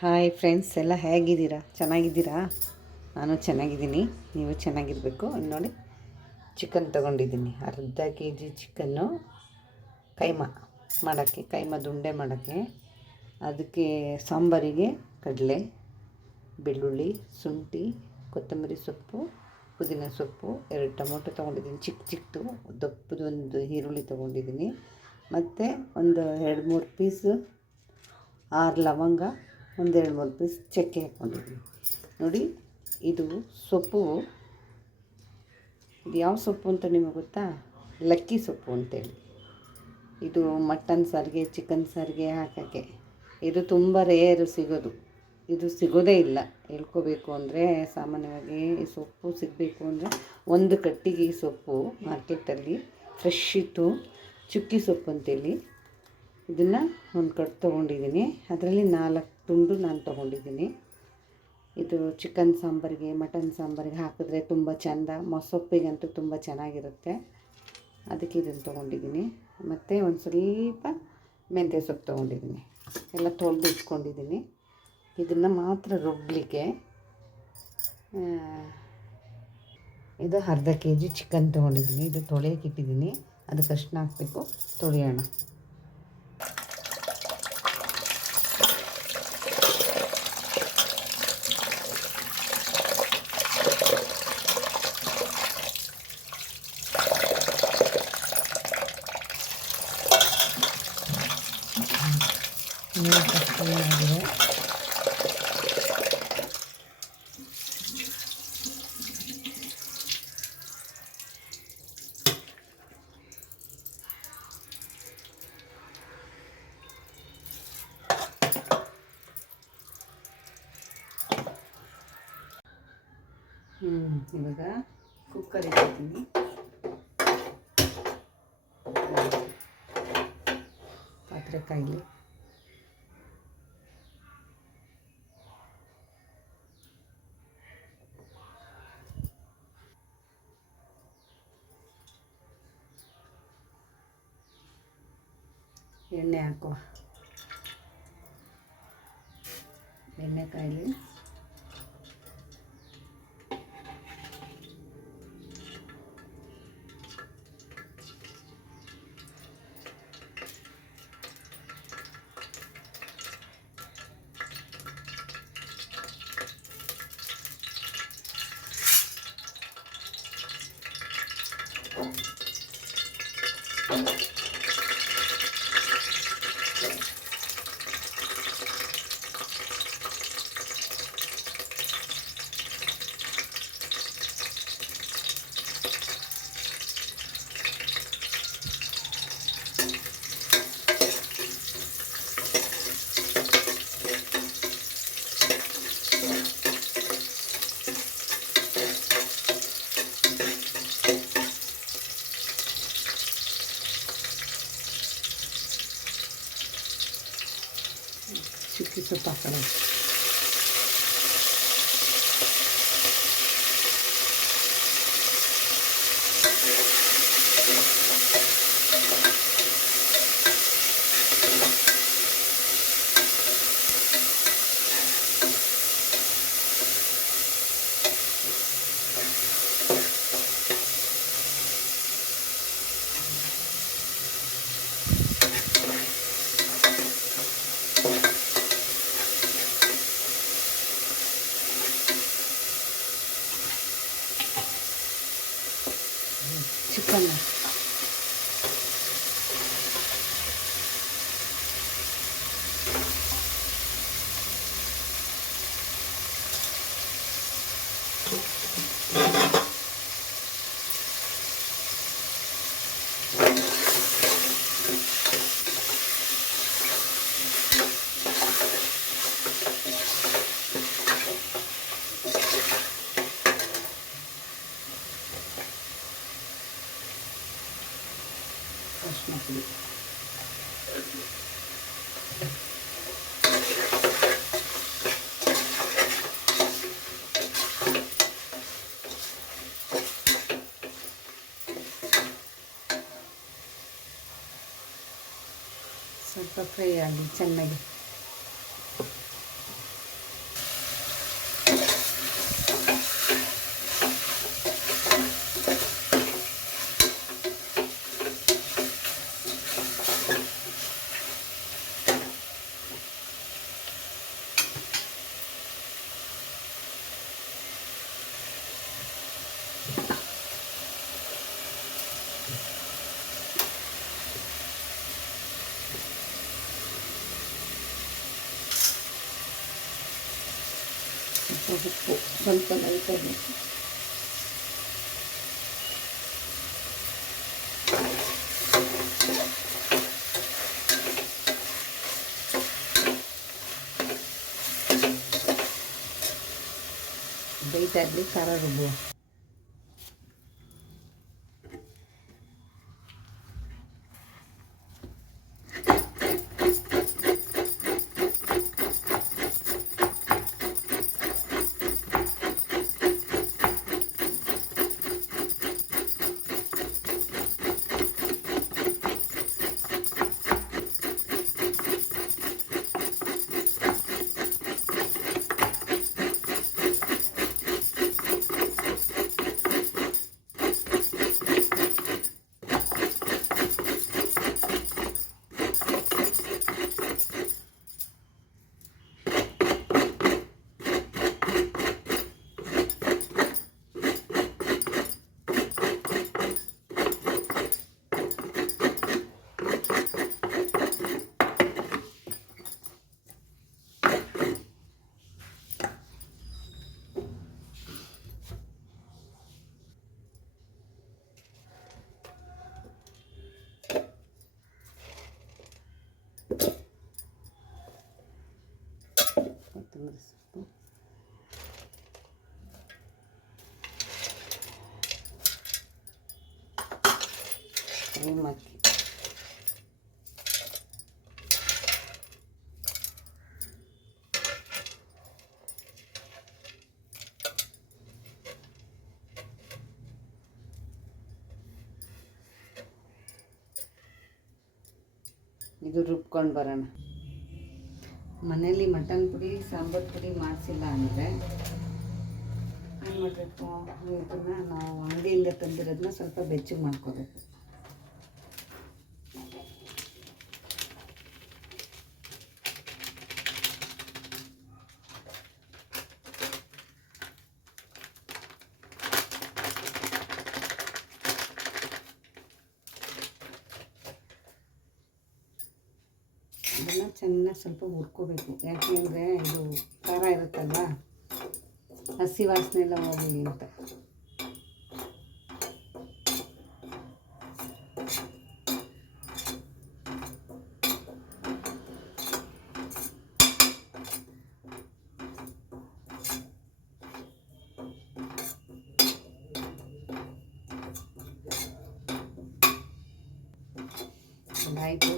Hi friends ಎಲ್ಲ ಹೇಗಿದ್ದೀರಾ? ಚೆನ್ನಾಗಿದ್ದೀರಾ? ನಾನು ಚೆನ್ನಾಗಿದ್ದೀನಿ. ನೀವು ಚೆನ್ನಾಗಿರಬೇಕು. ನೋಡಿ ಚಿಕನ್ ತೊಗೊಂಡಿದ್ದೀನಿ. ಅರ್ಧ ಕೆ ಜಿ ಚಿಕನ್ನು ಕೈಮ ಮಾಡೋಕ್ಕೆ, ಕೈಮ ದುಂಡೆ ಮಾಡೋಕ್ಕೆ. ಅದಕ್ಕೆ ಸಾಂಬಾರಿಗೆ ಕಡಲೆ, ಬೆಳ್ಳುಳ್ಳಿ, ಶುಂಠಿ, ಕೊತ್ತಂಬರಿ ಸೊಪ್ಪು, ಪುದೀನ ಸೊಪ್ಪು, ಎರಡು ಟೊಮೊಟೊ ತೊಗೊಂಡಿದ್ದೀನಿ. ಚಿಕ್ಕ ಚಿಕ್ಕದು ದಪ್ಪದು ಒಂದು ಈರುಳ್ಳಿ ತೊಗೊಂಡಿದ್ದೀನಿ. ಮತ್ತು ಒಂದು ಎರಡು ಮೂರು ಪೀಸು ಆರು ಲವಂಗ. ಒಂದು ಎರಡು ಮೂರು ಪೀಸ್ ಚಕ್ಕೆ ಹಾಕ್ಕೊಂಡಿದ್ದೀನಿ ನೋಡಿ, ಇದು ಸೊಪ್ಪು. ಇದು ಯಾವ ಸೊಪ್ಪು ಅಂತ ನಿಮಗೆ ಗೊತ್ತಾ? ಲಕ್ಕಿ ಸೊಪ್ಪು ಅಂತೇಳಿ. ಇದು ಮಟನ್ ಸಾರಿಗೆ, ಚಿಕನ್ ಸಾರಿಗೆ ಹಾಕೋಕ್ಕೆ. ಇದು ತುಂಬ ರೇರು ಸಿಗೋದು. ಇದು ಸಿಗೋದೇ ಇಲ್ಲ. ಹೇಳ್ಕೋಬೇಕು ಅಂದರೆ ಸಾಮಾನ್ಯವಾಗಿ ಈ ಸೊಪ್ಪು ಸಿಗಬೇಕು ಅಂದರೆ ಒಂದು ಕಟ್ಟಿಗೆ ಸೊಪ್ಪು ಮಾರ್ಕೆಟಲ್ಲಿ ಫ್ರೆಶ್ ಇತ್ತು. ಚುಕ್ಕಿ ಸೊಪ್ಪು ಅಂತೇಳಿ. ಇದನ್ನು ಒಂದು ಕಟ್ ತೊಗೊಂಡಿದ್ದೀನಿ. ಅದರಲ್ಲಿ ನಾಲ್ಕು ತುಂಡು ನಾನು ತೊಗೊಂಡಿದ್ದೀನಿ. ಇದು ಚಿಕನ್ ಸಾಂಬಾರಿಗೆ ಮಟನ್ ಸಾಂಬಾರಿಗೆ ಹಾಕಿದ್ರೆ ತುಂಬ ಚೆಂದ. ಮೊಸೊಪ್ಪಿಗಂತೂ ತುಂಬ ಚೆನ್ನಾಗಿರುತ್ತೆ. ಅದಕ್ಕೆ ಇದನ್ನು ತೊಗೊಂಡಿದ್ದೀನಿ. ಮತ್ತು ಒಂದು ಸ್ವಲ್ಪ ಮೆಂತ್ಯ ಸೊಪ್ಪು ತೊಗೊಂಡಿದ್ದೀನಿ. ಎಲ್ಲ ತೊಳೆದು ಇಟ್ಕೊಂಡಿದ್ದೀನಿ. ಇದನ್ನು ಮಾತ್ರ ರುಬ್ಲಿಕ್ಕೆ ಇದು ಅರ್ಧ ಕೆ ಜಿ ಚಿಕನ್ ತೊಗೊಂಡಿದ್ದೀನಿ. ಇದು ತೊಳೆಯೋಕೆ ಅದಕ್ಕೆ ಅರ್ಶಿನ ಹಾಕಬೇಕು. ತೊಳೆಯೋಣ. ಇವಾಗ ಕುಕ್ಕರ್ ಇಟ್ಟಿದ್ದೀನಿ ಪಾತ್ರೆ ಕಾಯಿಲಿ ಎಣ್ಣೆ ಹಾಕುವ. ಎಣ್ಣೆ ಕಾಯಿಲಿ. ಚುಕ್ಕಿ ಸೊಪ್ಪು ಹಾಕೋಣ ಚಿಕನ್ ಅರ್ಶಿನ ಪುಡಿ ಸ್ವಲ್ಪ ಫ್ರೈ ಆಗಲಿ ಚೆನ್ನಾಗಿ. ಸ್ವಲ್ಪ ಉಪ್ಪು ಸ್ವಲ್ಪ ಲೈಟಾಗಿ ಬೇಯ್ತಾಗಲಿ ಖಾರ ರುಬ್ಬುವ ಹಾಕಿ ಇದು ರುಬ್ಕೊಂಡು ಬರೋಣ. ಮನೇಲಿ ಮಟನ್ ಪುಡಿ, ಸಾಂಬಾರು ಪುಡಿ ಮಾಡಿಸಿಲ್ಲ ಅಂದರೆ ಏನು ಮಾಡಬೇಕು? ಇದನ್ನು ನಾವು ಅಂಗಡಿಯಿಂದ ತಂದಿರೋದನ್ನ ಸ್ವಲ್ಪ ಬೆಚ್ಚಗೆ ಮಾಡ್ಕೋಬೇಕು. ಇದನ್ನು ಚೆನ್ನಾಗಿ ಸ್ವಲ್ಪ ಹುರ್ಕೋಬೇಕು. ಯಾಕೆಂದರೆ ಇದು ಖಾರ ಇರುತ್ತಲ್ವ ಹಸಿ ವಾಸನೆ ಎಲ್ಲ ಹೋಗಲಿ ಅಂತ. ಆಯಿತು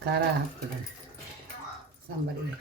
ಖಾರ ಹಾಕ್ತೀನಿ ಸಾಂಬಾರಿಗೆ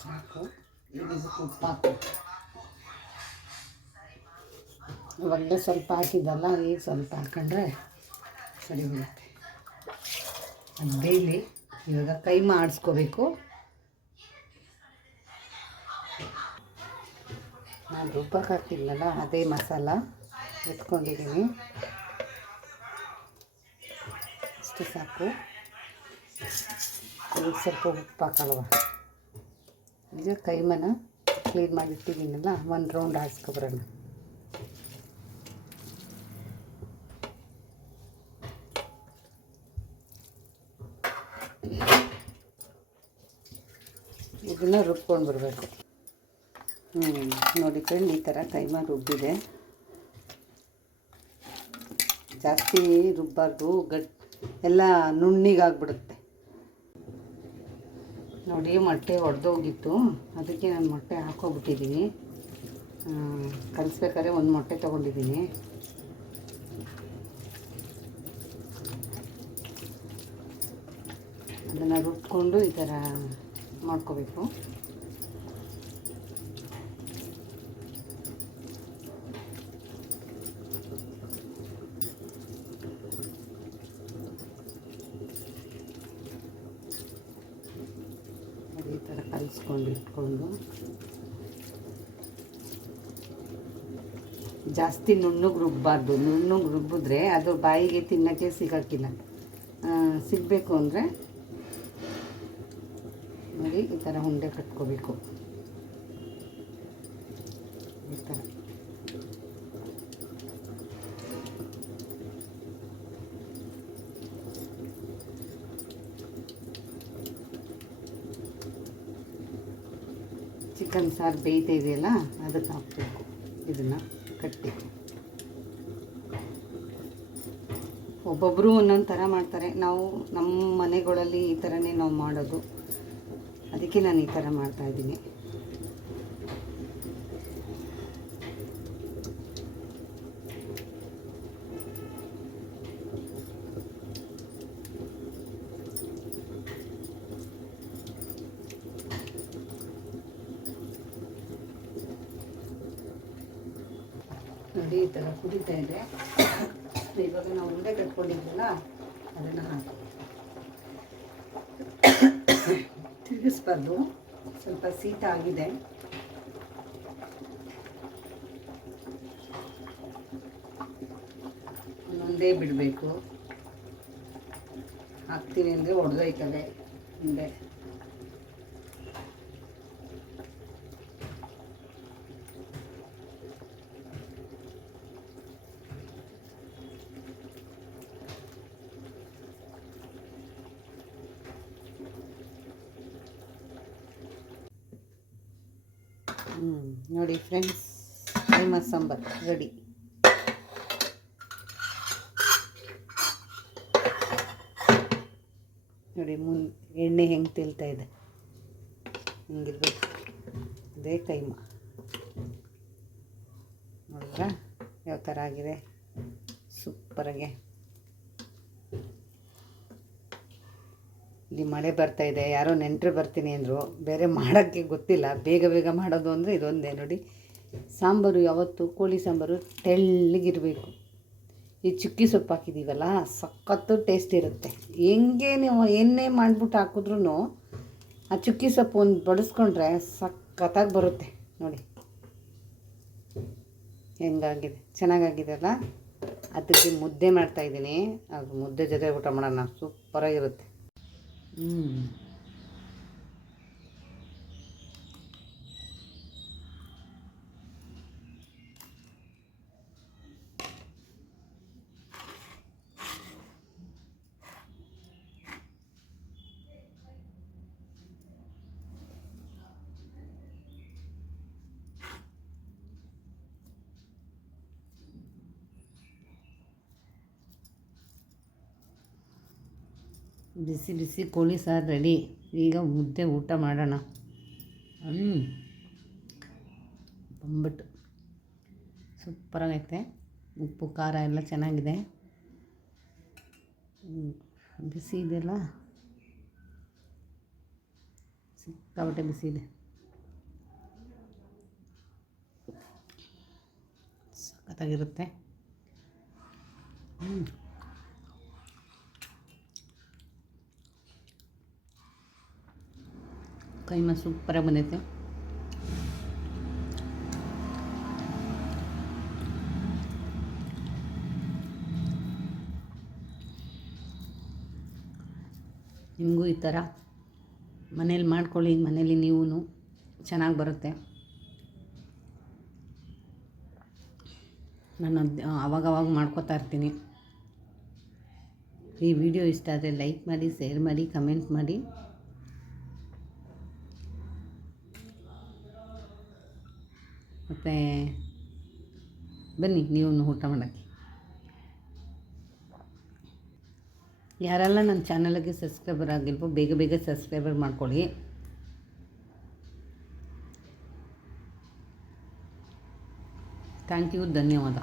ಸಾಕು ಈಗ ಇದಕ್ಕೆ ಉಪ್ಪು ಹಾಕು ಒಳ್ಳೆ ಸ್ವಲ್ಪ ಹಾಕಿದ್ದಲ್ಲ ಈಗ ಸ್ವಲ್ಪ ಹಾಕೊಂಡ್ರೆ ಸರಿ ಹೋಗುತ್ತೆ. ಅದು ಬೇಯಲಿ ಇವಾಗ ಕೈ ಮಾಡಿಸ್ಕೋಬೇಕು. ನಾನು ರುಬ್ಬಕ್ಕೆ ಹಾಕಿದ್ನಲ್ಲ ಅದೇ ಮಸಾಲ ಎತ್ಕೊಂಡಿದ್ದೀನಿ. ಅಷ್ಟು ಸಾಕು. ಈಗ ಸ್ವಲ್ಪ ಉಪ್ಪು ಹಾಕಲ್ವ? ಈಗ ಕೈಮನ ಕ್ಲೀನ್ ಮಾಡಿಟ್ಟಿದ್ದೀನಲ್ಲ ಒಂದು ರೌಂಡ್ ಹಾಕ್ಸ್ಕೊಬರೋಣ. ಇದನ್ನು ರುಬ್ಕೊಂಡು ಬರಬೇಕು. ಹ್ಞೂ ನೋಡಿ ಫ್ರೆಂಡ್ ಈ ಥರ ಕೈಮ ರುಬ್ಬಿದೆ. ಜಾಸ್ತಿ ರುಬ್ಬಾರ್ದು ಗಟ್ ಎಲ್ಲ ನುಣ್ಣಿಗಾಗ್ಬಿಡುತ್ತೆ. ನೋಡಿ ಮೊಟ್ಟೆ ಒಡೆದೋಗಿತ್ತು. ಅದಕ್ಕೆ ನಾನು ಮೊಟ್ಟೆ ಹಾಕೋಬಿಟ್ಟಿದ್ದೀನಿ ಕಲಿಸ್ಬೇಕಾದ್ರೆ ಒಂದು ಮೊಟ್ಟೆ ತೊಗೊಂಡಿದ್ದೀನಿ ಅದನ್ನು ರುಬ್ಕೊಂಡು ಈ ಥರ ಮಾಡ್ಕೋಬೇಕು. ಅದೇ ಥರ ಕಲಿಸ್ಕೊಂಡು ಇಟ್ಕೊಂಡು. ಜಾಸ್ತಿ ನುಣ್ಣಗೆ ರುಬ್ಬಾರ್ದು. ನುಣ್ಣಗೆ ರುಬ್ಬಿದ್ರೆ ಅದು ಬಾಯಿಗೆ ತಿನ್ನೋಕ್ಕೆ ಸಿಗೋಕ್ಕಿಲ್ಲ. ಸಿಗಬೇಕು ಅಂದರೆ ನೋಡಿ, ಈ ಥರ ಉಂಡೆ ಕಟ್ಕೋಬೇಕು. ಈ ಥರ ಚಿಕನ್ ಸಾರು ಬೇಯ್ತಾ ಇದೆಯಲ್ಲ, ಅದಕ್ಕೆ ಹಾಕಬೇಕು. ಇದನ್ನು ಕಟ್ಟಿ. ಒಬ್ಬೊಬ್ಬರು ಒಂದೊಂದು ಥರ ಮಾಡ್ತಾರೆ. ನಾವು ನಮ್ಮ ಮನೆಗಳಲ್ಲಿ ಈ ಥರನೇ ನಾವು ಮಾಡೋದು. ಅದಕ್ಕೆ ನಾನು ಈ ಥರ ಮಾಡ್ತಾಯಿದ್ದೀನಿ ನೋಡಿ ಈ ಥರ ಕುದೀತಾ ಇದೆ ಇವಾಗ ನಾವು ಉಂಡೆ ಕಟ್ಕೊಂಡಿದ್ವಲ್ಲ ಅದನ್ನು ಹಾಕಿ ತಿರುಗಿಸ್ಬಾರ್ದು. ಸ್ವಲ್ಪ ಶೀತ ಆಗಿದೆ. ಒಂದೇ ಬಿಡಬೇಕು. ಹಾಕ್ತೀನಿ ಅಂದರೆ ಒಡೆದೋಯ್ತವೆ ಉಂಡೆ ಹ್ಞೂ ನೋಡಿ ಫ್ರೆಂಡ್ಸ್ ಫೇಮಸ್ ಸಾಂಬಾರ್ ರೆಡಿ. ನೋಡಿ ಮುನ್, ಎಣ್ಣೆ ಹೆಂಗೆ ತಿಳ್ತಾ ಇದೆ. ಹಿಂಗಿರ್ಬೇಕು. ಅದೇ ಕೈಮ. ನೋಡಿದ್ರ? ಯಾವ ಥರ ಆಗಿದೆ? ಸೂಪರಾಗೆ. ಇಲ್ಲಿ ಮಳೆ ಬರ್ತಾ ಇದೆ, ಯಾರೋ ನೆಂಟರು ಬರ್ತೀನಿ ಅಂದರು, ಬೇರೆ ಮಾಡೋಕ್ಕೆ ಗೊತ್ತಿಲ್ಲ. ಬೇಗ ಬೇಗ ಮಾಡೋದು ಅಂದರೆ ಇದೊಂದೇ ನೋಡಿ. ಸಾಂಬಾರು ಯಾವತ್ತು? ಕೋಳಿ ಸಾಂಬಾರು ತೆಳ್ಳಗಿರಬೇಕು. ಈ ಚುಕ್ಕಿ ಸೊಪ್ಪು ಹಾಕಿದ್ದೀವಲ್ಲ ಸಖತ್ತು ಟೇಸ್ಟ್ ಇರುತ್ತೆ. ಹೆಂಗೆ ನೀವು ಎಣ್ಣೆ ಮಾಡಿಬಿಟ್ಟು ಹಾಕಿದ್ರೂ ಆ ಚುಕ್ಕಿ ಸೊಪ್ಪು ಒಂದು ಬಡಿಸ್ಕೊಂಡ್ರೆ ಸಖತ್ತಾಗಿ ಬರುತ್ತೆ. ನೋಡಿ. ಹೆಂಗಾಗಿದೆ? ಚೆನ್ನಾಗಾಗಿದೆ ಅಲ್ಲ? ಅದಕ್ಕೆ ಮುದ್ದೆ ಮಾಡ್ತಾಯಿದ್ದೀನಿ ಅದು ಮುದ್ದೆ ಜೊತೆ ಊಟ ಮಾಡೋಣ. ಸೂಪರಾಗಿರುತ್ತೆ. ಹ್ಞೂ ಬಿಸಿ ಬಿಸಿ ಕೋಳಿ ಸಾರು ರೆಡಿ. ಈಗ ಮುದ್ದೆ ಊಟ ಮಾಡೋಣ. ಹ್ಞೂ ಬಂದ್ಬಿಟ್ಟು. ಸೂಪರಾಗೈತೆ. ಉಪ್ಪು ಖಾರ ಎಲ್ಲ ಚೆನ್ನಾಗಿದೆ. ಬಿಸಿ ಇದೆಯಲ್ಲ? ಸಿಕ್ಕಾಬಟ್ಟೆ ಬಿಸಿ ಇದೆ. ಸಖತ್ತಾಗಿರುತ್ತೆ. ಹ್ಞೂ ಕೈಮ ಸೂಪರಾಗಿ ಬಂದೈತೆ. ನಿಮಗೂ ಈ ಥರ ಮನೇಲಿ ಮಾಡ್ಕೊಳ್ಳಿ, ಮನೇಲಿ ನೀವು ಚೆನ್ನಾಗಿ ಬರುತ್ತೆ. ನಾನು ಅವಾಗವಾಗ ಮಾಡ್ಕೋತಾ ಇರ್ತೀನಿ. ಈ ವಿಡಿಯೋ ಇಷ್ಟ ಆದರೆ ಲೈಕ್ ಮಾಡಿ, ಶೇರ್ ಮಾಡಿ, ಕಮೆಂಟ್ ಮಾಡಿ. ಮತ್ತು ಬನ್ನಿ, ನೀವು ಊಟ ಮಾಡೋಕ್ಕೆ. ಯಾರೆಲ್ಲ ನನ್ನ ಚಾನಲ್ಗೆ ಸಬ್ಸ್ಕ್ರೈಬರ್ ಆಗಿಲ್ವೋ, ಬೇಗ ಬೇಗ ಸಬ್ಸ್ಕ್ರೈಬರ್ ಮಾಡ್ಕೊಳ್ಳಿ. ಥ್ಯಾಂಕ್ ಯು, ಧನ್ಯವಾದ.